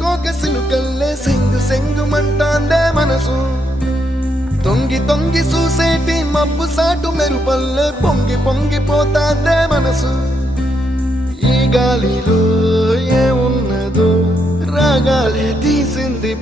కోక సిలుకల్లే సెంగు సెంగు మంటాందే మనసు తొంగి తొంగి చూసేటి మబ్బు సాటు మెరుపల్లే పొంగి పొంగిపోతాందే మనసు ఈ గాలిలో ఏమున్నదో రాగాలే తీసింది